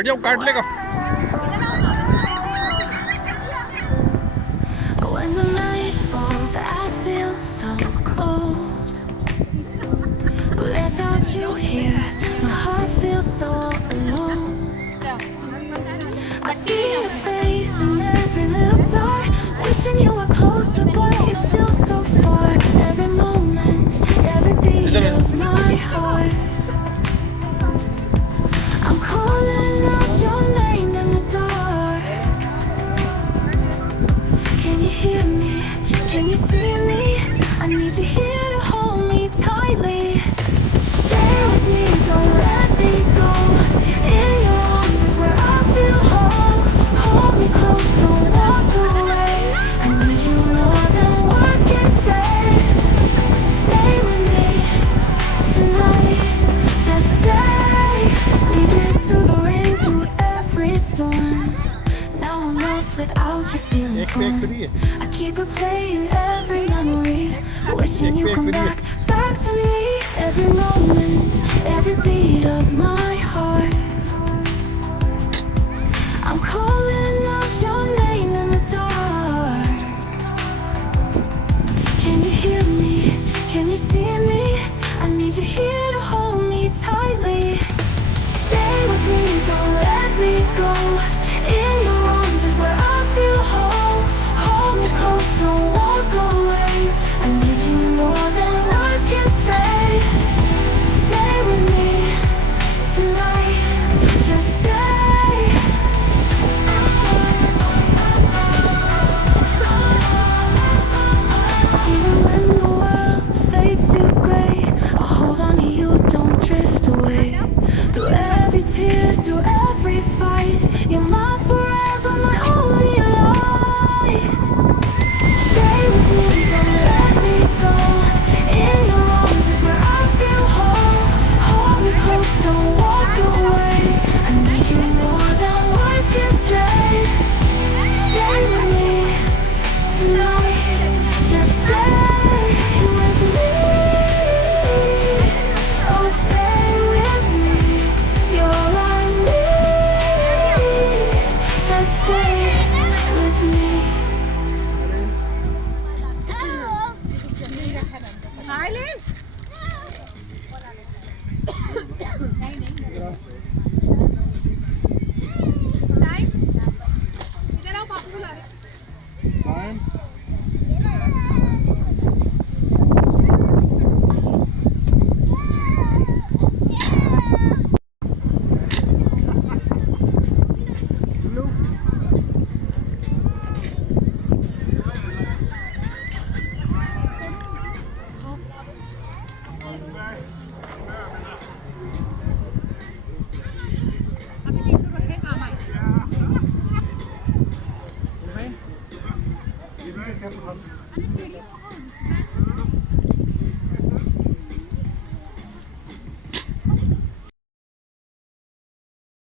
हट जाओ, काट लेगा। When the night falls, I feel so cold. Without you here, my heart feels so alone. I see your face in every little star, wishing you were closer, but you're still so far. Every moment, every beat of my heart, I'm calling out your name in the dark. Can you hear me? Can you see me? I need you here to hold me tightly. Stay with me, don't let me go. In your arms is where I feel whole. Hold me close, don't walk away. I need you more than words can say. Stay with me tonight. Just say we dance through the rain, through every storm. Now I'm lost without you, feeling torn. I keep replaying every memory, wishing you come back to me. Every moment, every beat of my heart, I'm calling out your name in the dark. Can you hear me? Can you see me? I need you here to hold me tightly. Stay with me, don't let me go. In your arms is where I feel whole. Hold me close, don't walk away. I need you more than words can say. Stay with me tonight. Just say. Even when the world fades to gray, I'll hold on to you, don't drift away. Through every tear, through every fight, you're mine forever, my only light. Stay with me, don't let me go. In your arms is where I feel whole. Hold me close, don't walk away. I need you more than words can say. Stay with me tonight. Just stay with me. Oh, stay with me. You're all I need. Just stay with me.